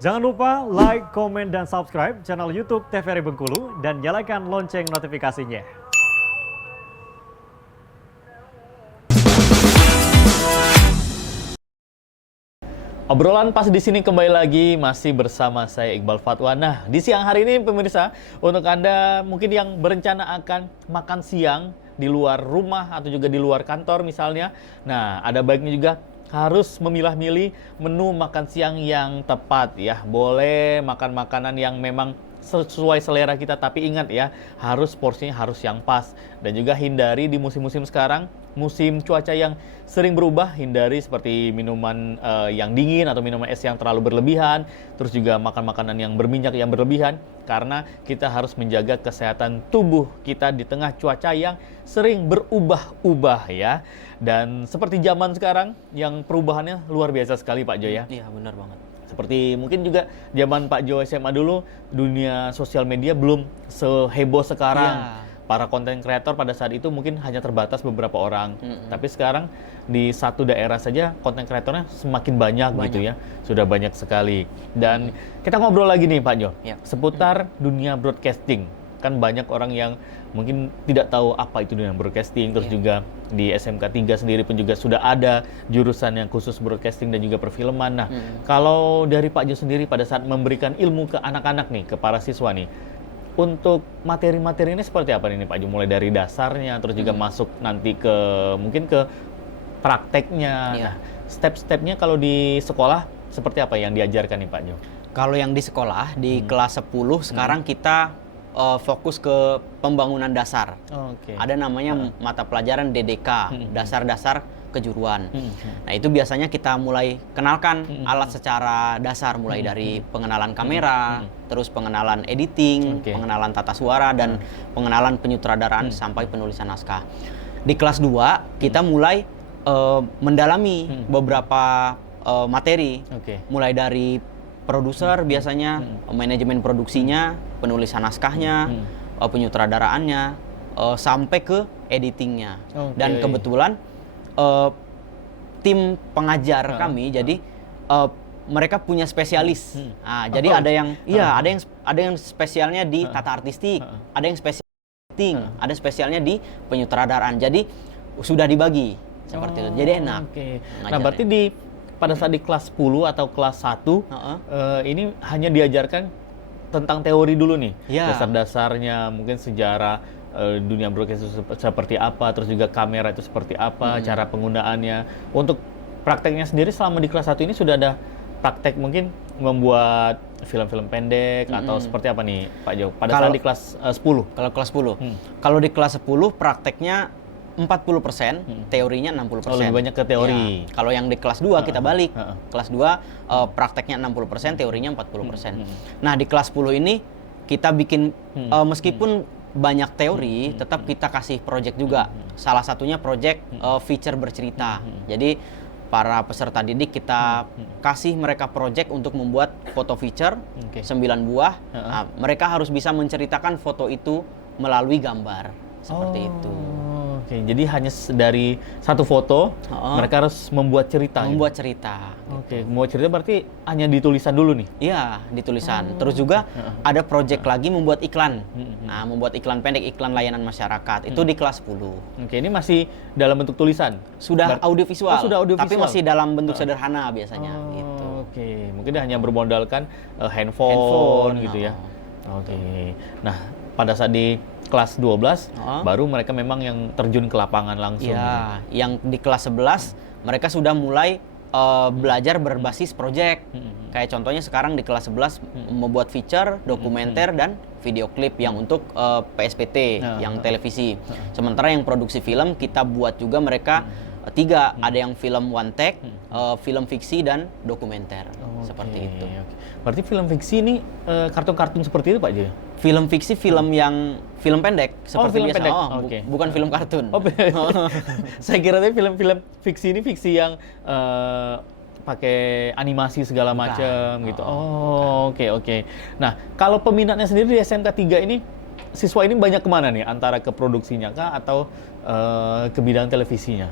Jangan lupa like, komen, dan subscribe channel YouTube TVRI Bengkulu dan nyalakan lonceng notifikasinya. Obrolan pas di sini kembali lagi masih bersama saya Iqbal Fatwa. Nah, di siang hari ini pemirsa, untuk Anda mungkin yang berencana akan makan siang di luar rumah atau juga di luar kantor misalnya. Nah, ada baiknya juga harus memilah-milih menu makan siang yang tepat ya. Boleh makan makanan yang memang sesuai selera kita, tapi ingat ya, harus porsinya harus yang pas. Dan juga hindari di musim-musim sekarang, musim cuaca yang sering berubah, hindari seperti minuman yang dingin atau minuman es yang terlalu berlebihan, terus juga makan makanan yang berminyak yang berlebihan, karena kita harus menjaga kesehatan tubuh kita di tengah cuaca yang sering berubah-ubah ya. Dan seperti zaman sekarang yang perubahannya luar biasa sekali Pak Jo ya. Iya, benar banget. Seperti mungkin juga zaman Pak Jo SMA dulu, dunia sosial media belum seheboh sekarang. Iya. Para konten kreator pada saat itu mungkin hanya terbatas beberapa orang. Tapi sekarang di satu daerah saja konten kreatornya semakin banyak gitu ya. Sudah banyak sekali. Dan kita ngobrol lagi nih Pak Jo, Iya. seputar dunia broadcasting. Kan banyak orang yang mungkin tidak tahu apa itu dunia broadcasting. Terus juga di SMK 3 sendiri pun juga sudah ada jurusan yang khusus broadcasting dan juga perfilman. Nah, kalau dari Pak Jo sendiri pada saat memberikan ilmu ke anak-anak nih, ke para siswa nih, untuk materi-materi ini seperti apa nih Pak Jo? Mulai dari dasarnya, terus juga masuk nanti ke mungkin ke prakteknya. Nah, step-stepnya kalau di sekolah seperti apa yang diajarkan nih Pak Jo? Kalau yang di sekolah di kelas 10 sekarang kita fokus ke pembangunan dasar. Oke. Ada namanya mata pelajaran DDK, dasar-dasar kejuruan. Nah, itu biasanya kita mulai kenalkan alat secara dasar, mulai dari pengenalan kamera, terus pengenalan editing, pengenalan tata suara, dan pengenalan penyutradaraan sampai penulisan naskah. Di kelas 2 kita mulai mendalami beberapa materi, mulai dari produser biasanya, manajemen produksinya, penulisan naskahnya, penyutradaraannya, sampai ke editingnya. Dan kebetulan tim pengajar kami, jadi mereka punya spesialis. Nah, jadi ada yang spesialnya di tata artistik, ada yang spesial editing, ada spesialnya di penyutradaraan. Jadi sudah dibagi seperti itu. Jadi enak. Nah, berarti pada saat di kelas 10 atau kelas 1 ini hanya diajarkan tentang teori dulu nih. Dasar-dasarnya, mungkin sejarah dunia broadcast itu seperti apa, terus juga kamera itu seperti apa, cara penggunaannya. Untuk prakteknya sendiri selama di kelas 1 ini sudah ada praktek mungkin membuat film-film pendek atau seperti apa nih Pak Jo pada saat di kelas 10? Kalau kelas 10. Kalau di kelas 10 prakteknya 40%, teorinya 60%. Lebih banyak ke teori. Ya. Kalau yang di kelas 2 kita balik. Kelas 2 prakteknya 60%, teorinya 40%. Nah, di kelas 10 ini kita bikin meskipun banyak teori, tetap kita kasih project juga. Salah satunya project feature bercerita. Jadi para peserta didik kita kasih mereka project untuk membuat foto feature 9 buah. Nah, mereka harus bisa menceritakan foto itu melalui gambar. Seperti itu. Oke, jadi hanya dari satu foto, mereka harus membuat cerita. Membuat cerita. Oke, membuat cerita berarti hanya di tulisan dulu nih? Iya, di tulisan. Terus juga ada project lagi membuat iklan. Nah, membuat iklan pendek, iklan layanan masyarakat. Itu di kelas 10. Oke, ini masih dalam bentuk tulisan? Sudah audiovisual, sudah audiovisual. tapi masih dalam bentuk sederhana biasanya. Gitu. Oke, mungkin hanya bermodalkan handphone gitu ya. Oke, nah pada saat di kelas 12 baru mereka memang yang terjun ke lapangan langsung. Iya, yang di kelas 11 mereka sudah mulai belajar berbasis project. Kayak contohnya sekarang di kelas 11 membuat feature, dokumenter, dan video klip yang untuk PSPT, yang televisi. Sementara yang produksi film kita buat juga mereka 3, ada yang film one take, film fiksi, dan dokumenter. Seperti itu. Berarti film fiksi ini kartun-kartun seperti itu Pak Jo? Film fiksi, film pendek seperti film biasa. pendek. Bukan film kartun. Saya kira tadi film-film fiksi ini fiksi yang pakai animasi segala macam gitu. Oke. Nah, kalau peminatnya sendiri di SMK 3 ini, siswa ini banyak kemana nih? Antara ke produksinya kah atau ke bidang televisinya?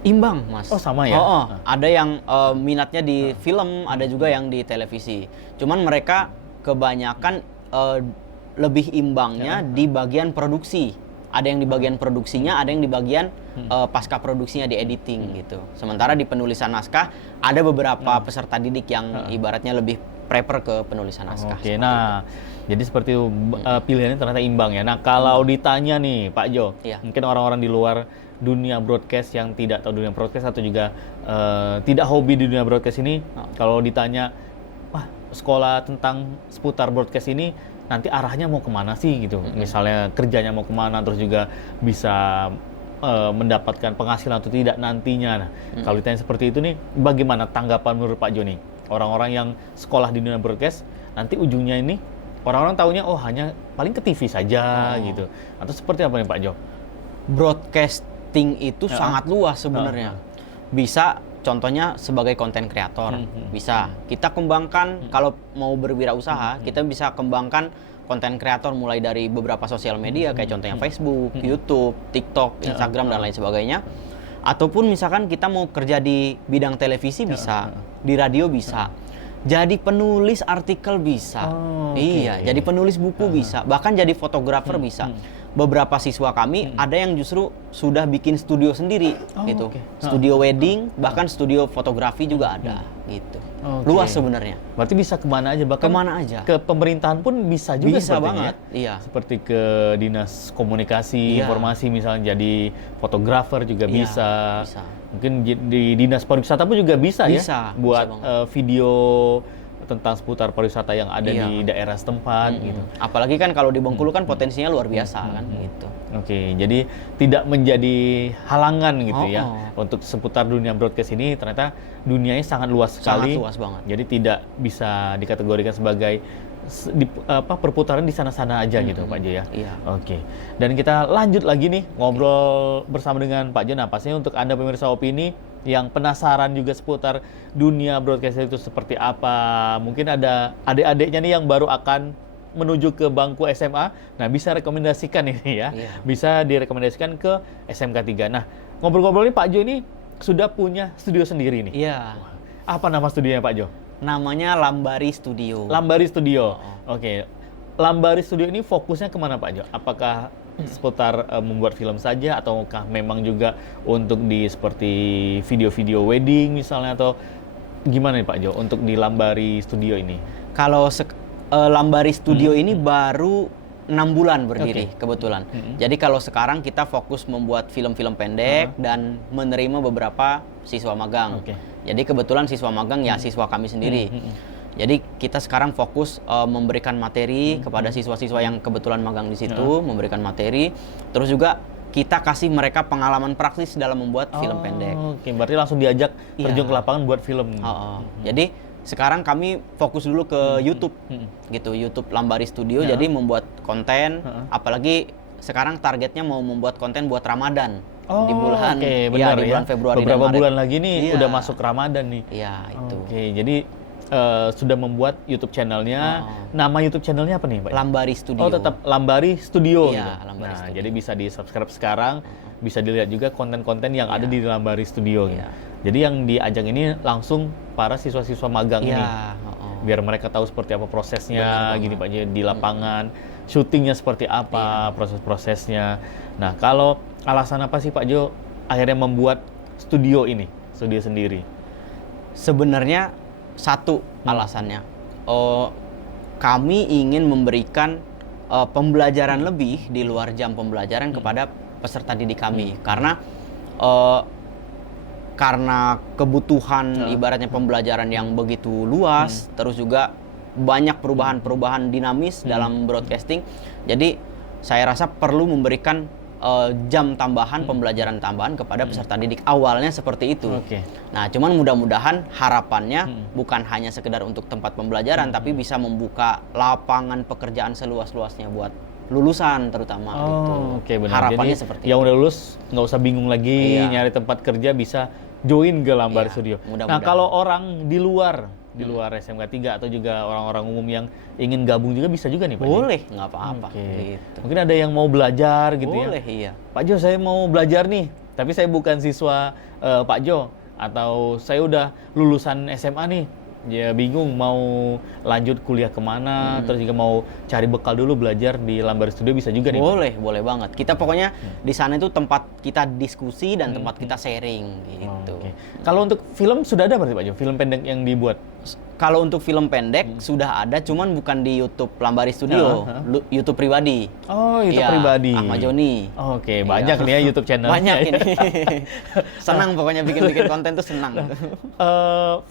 Imbang, Mas. Oh, sama ya? Ada yang minatnya di film, ada juga yang di televisi. Cuman mereka kebanyakan lebih imbangnya di bagian produksi. Ada yang di bagian produksinya, ada yang di bagian pasca produksinya di editing gitu. Sementara di penulisan naskah ada beberapa peserta didik yang ibaratnya lebih prepare ke penulisan naskah. Oke, nah jadi seperti itu pilihannya ternyata imbang ya. Nah kalau ditanya nih Pak Jo, Iya. mungkin orang-orang di luar dunia broadcast yang tidak tahu dunia broadcast atau juga tidak hobi di dunia broadcast ini, kalau ditanya, wah sekolah tentang seputar broadcast ini nanti arahnya mau kemana sih gitu? Misalnya kerjanya mau kemana, terus juga bisa mendapatkan penghasilan atau tidak nantinya. Nah, kalau ditanya seperti itu nih, bagaimana tanggapan menurut Pak Jo nih? Orang-orang yang sekolah di dunia broadcast, nanti ujungnya ini orang-orang taunya oh hanya paling ke TV saja gitu. Atau seperti apa nih Pak Jo? Broadcasting itu sangat luas sebenarnya. Bisa contohnya sebagai konten kreator, bisa kita kembangkan kalau mau berwirausaha, kita bisa kembangkan konten kreator mulai dari beberapa sosial media kayak contohnya Facebook, YouTube, TikTok, Instagram dan lain sebagainya. Ataupun misalkan kita mau kerja di bidang televisi bisa, di radio bisa. Jadi penulis artikel bisa. Iya, jadi penulis buku bisa, bahkan jadi fotografer bisa. Beberapa siswa kami ada yang justru sudah bikin studio sendiri gitu. Studio wedding, bahkan studio fotografi juga ada gitu. Luas sebenarnya. Berarti bisa kemana aja, bahkan kemana aja. Ke pemerintahan pun bisa juga Bisa sepertinya, banget, iya. Seperti ke dinas komunikasi, Iya. informasi misalnya jadi fotografer juga Iya, bisa. bisa. Mungkin di dinas pariwisata pun juga bisa, Bisa, ya buat bisa video tentang seputar pariwisata yang ada di daerah setempat gitu. Apalagi kan kalau di Bengkulu kan potensinya luar biasa kan gitu. Oke, jadi tidak menjadi halangan gitu ya untuk seputar dunia broadcast ini. Ternyata dunianya sangat luas sekali. Sangat luas banget. Jadi tidak bisa dikategorikan sebagai perputaran di sana-sana aja gitu Pak Jo ya. Iya. Oke. Dan kita lanjut lagi nih ngobrol bersama dengan Pak Jo. Nah, pastinya untuk Anda pemirsa Opini yang penasaran juga seputar dunia broadcast itu seperti apa. Mungkin ada adik-adiknya nih yang baru akan menuju ke bangku SMA. Nah, bisa rekomendasikan ini ya. Iya. Bisa direkomendasikan ke SMK 3. Nah, ngobrol-ngobrol nih Pak Jo ini sudah punya studio sendiri nih. Iya. Apa nama studionya Pak Jo? Namanya Lambari Studio. Lambari Studio. Oke. Lambari Studio ini fokusnya kemana Pak Jo? Apakah seputar membuat film saja ataukah memang juga untuk di seperti video-video wedding misalnya, atau gimana nih Pak Jo untuk di Lambari Studio ini? Kalau Lambari Studio ini baru 6 bulan berdiri kebetulan. Jadi kalau sekarang kita fokus membuat film-film pendek dan menerima beberapa siswa magang. Jadi kebetulan siswa magang ya siswa kami sendiri. Jadi kita sekarang fokus memberikan materi kepada siswa-siswa yang kebetulan magang di situ, memberikan materi. Terus juga kita kasih mereka pengalaman praktis dalam membuat film pendek. Oke, berarti langsung diajak terjun ke lapangan buat film. Jadi sekarang kami fokus dulu ke YouTube, gitu, YouTube Lambari Studio. Jadi membuat konten, apalagi sekarang targetnya mau membuat konten buat Ramadan. Di bulan, benar di bulan Februari beberapa dan Maret. bulan lagi nih udah masuk Ramadan nih. Iya, itu. Oke, jadi sudah membuat YouTube channelnya. Nama YouTube channelnya apa nih Pak? Lambari Studio. Oh, tetap Lambari Studio Iya, gitu. Lambari Studio. Jadi bisa di-subscribe sekarang, bisa dilihat juga konten-konten yang ada di Lambari Studio gitu. Iya. Jadi yang diajak ini langsung para siswa-siswa magang ini. Biar mereka tahu seperti apa prosesnya gini Pak Jo di lapangan, syutingnya seperti apa, proses-prosesnya. Nah, kalau alasan apa sih Pak Jo akhirnya membuat studio ini, studio sendiri? Sebenarnya satu alasannya, kami ingin memberikan pembelajaran lebih di luar jam pembelajaran kepada peserta didik kami, karena kebutuhan ibaratnya pembelajaran yang begitu luas, terus juga banyak perubahan-perubahan dinamis dalam broadcasting. Jadi saya rasa perlu memberikan jam tambahan, pembelajaran tambahan kepada peserta didik. Awalnya seperti itu. Nah, cuman mudah-mudahan harapannya bukan hanya sekedar untuk tempat pembelajaran, tapi bisa membuka lapangan pekerjaan seluas-luasnya buat lulusan terutama. Oke, benar. Harapannya jadi seperti yang itu. udah lulus nggak usah bingung lagi nyari tempat kerja, bisa join ke Lambari Studio. Nah, kalau orang di luar SMK 3 atau juga orang-orang umum yang ingin gabung juga bisa juga nih Pak Jo? Boleh, nggak apa-apa. Gitu. Mungkin ada yang mau belajar gitu ya? Boleh, iya. Pak Jo, saya mau belajar nih tapi saya bukan siswa Pak Jo, atau saya udah lulusan SMA nih, ya bingung mau lanjut kuliah kemana, terus juga mau cari bekal dulu belajar di Lambar Studio, bisa juga nih. Boleh banget. Kita pokoknya di sana itu tempat kita diskusi dan tempat kita sharing gitu. Oke. Kalau untuk film sudah ada berarti Pak Jo, film pendek yang dibuat? Kalau untuk film pendek sudah ada, cuman bukan di YouTube Lambari Studio, YouTube pribadi. Oh, YouTube Iya, pribadi. Ahmad Joni. Oke, banyak nih ya YouTube channel. Banyak ini. Senang pokoknya bikin konten tuh senang.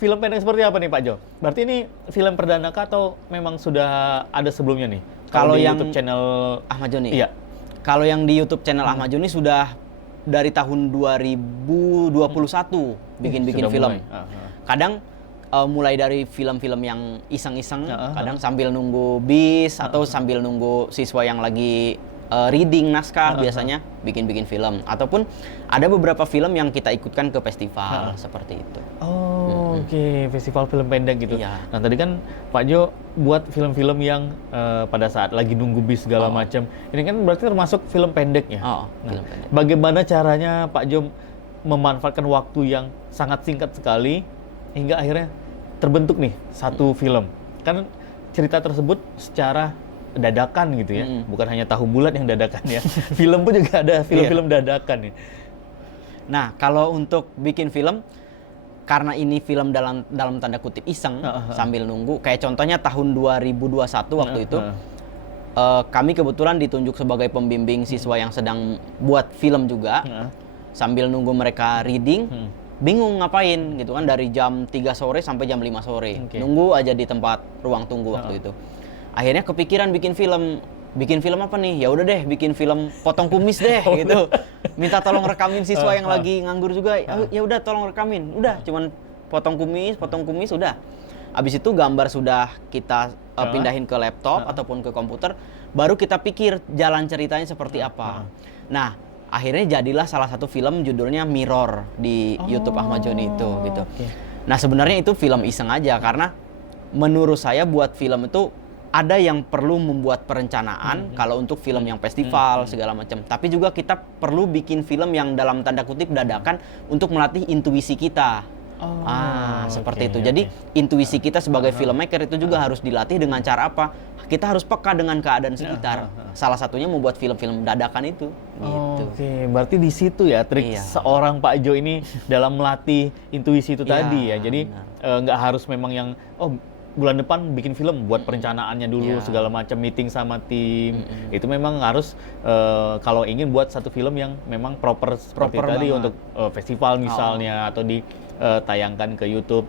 Film pendek seperti apa nih Pak Jo? Berarti ini film perdana kah atau memang sudah ada sebelumnya nih? Kalau di yang YouTube channel Ahmad Joni. Iya. Kalau yang di YouTube channel Ahmad Joni sudah dari tahun 2021 bikin-bikin Sudah film. mulai. Kadang mulai dari film-film yang iseng-iseng, kadang sambil nunggu bis atau sambil nunggu siswa yang lagi reading naskah biasanya bikin-bikin film. Ataupun ada beberapa film yang kita ikutkan ke festival seperti itu. Oh, oke, festival film pendek gitu. Iya. Nah, tadi kan Pak Jo buat film-film yang pada saat lagi nunggu bis segala macam. Ini kan berarti termasuk film pendek ya? Film pendek. Bagaimana caranya Pak Jo memanfaatkan waktu yang sangat singkat sekali hingga akhirnya terbentuk nih satu film? Kan cerita tersebut secara dadakan gitu ya, bukan hanya tahu bulat yang dadakan ya. Film pun juga ada film-film dadakan nih. Nah, kalau untuk bikin film, karena ini film dalam tanda kutip iseng, sambil nunggu, kayak contohnya tahun 2021 waktu itu, kami kebetulan ditunjuk sebagai pembimbing siswa yang sedang buat film juga, sambil nunggu mereka reading, bingung ngapain gitu kan, dari jam 3 sore sampai jam 5 sore. Nunggu aja di tempat ruang tunggu waktu itu. Akhirnya kepikiran bikin film. Bikin film apa nih? Ya udah deh, bikin film potong kumis deh gitu. Minta tolong rekamin siswa yang lagi nganggur juga. Ya udah tolong rekamin. Udah, cuman potong kumis udah. Abis itu gambar sudah kita pindahin ke laptop ataupun ke komputer, baru kita pikir jalan ceritanya seperti apa. Nah, akhirnya jadilah salah satu film judulnya Mirror di YouTube Ahmad Joni itu gitu. Nah, sebenarnya itu film iseng aja karena menurut saya buat film itu ada yang perlu membuat perencanaan kalau untuk film yang festival segala macam. Tapi juga kita perlu bikin film yang dalam tanda kutip dadakan untuk melatih intuisi kita. Seperti itu. Jadi intuisi kita sebagai filmmaker itu juga harus dilatih dengan cara apa? Kita harus peka dengan keadaan sekitar. Salah satunya membuat film-film dadakan itu. Gitu. Oke, berarti di situ ya trik seorang Pak Jo ini dalam melatih intuisi itu tadi ya. Jadi nggak harus memang yang bulan depan bikin film, buat perencanaannya dulu segala macam, meeting sama tim. Itu memang harus kalau ingin buat satu film yang memang proper seperti tadi untuk festival misalnya atau ditayangkan ke YouTube.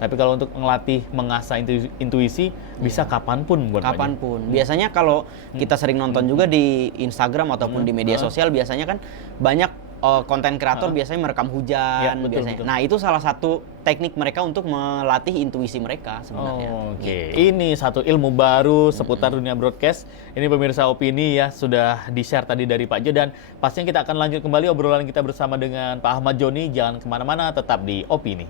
Tapi kalau untuk ngelatih mengasah intuisi bisa kapanpun buat kapanpun. Biasanya kalau kita sering nonton juga di Instagram ataupun di media sosial, biasanya kan banyak konten kreator biasanya merekam hujan, biasanya. Betul. Nah, itu salah satu teknik mereka untuk melatih intuisi mereka sebenarnya. Gitu. Ini satu ilmu baru seputar dunia broadcast. Ini pemirsa Opini ya, sudah di-share tadi dari Pak Jo, dan pastinya kita akan lanjut kembali obrolan kita bersama dengan Pak Ahmad Joni. Jangan kemana-mana, tetap di Opini.